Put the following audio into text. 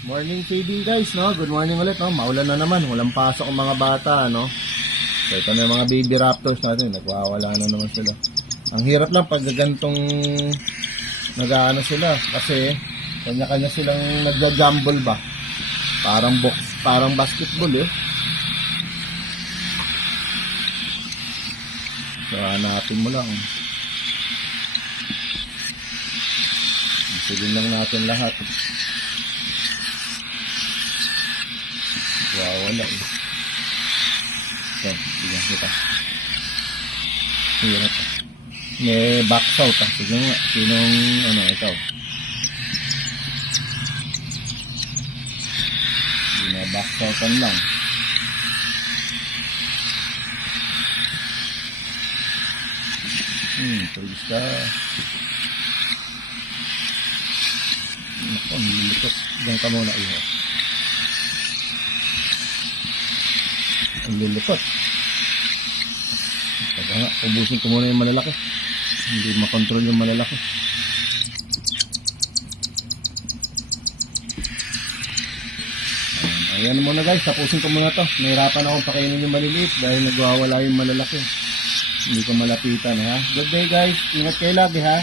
Morning PD guys, no? Good morning ulit, no? Maulan na naman, walang pasok ang mga bata, no? So ito na yung mga baby raptors natin, nagwawala na naman sila. Ang hirap lang pag gantong nag-aano sila kasi kanya-kanya silang nagja-jumble ba? Parang basketball eh. So hanapin mo lang. Silin lang natin lahat. Wala eh. Okay, bigyan kita. Hirap. May box out ah. Sige nga, sinong ano ikaw? May box outan lang. Tulis ka. Naku, nilikot. Diyan ka muna iyo. Ang lilikot. Taga nga, ubusin ko muna yung malalaki. Hindi makontrol yung malalaki. Ayan muna guys, tapusin ko muna to. Nahirapan akong pakainin yung maliliit dahil nagwawala yung malalaki. Hindi ko malapitan ha. Good day guys, ingat kayo lagi ha.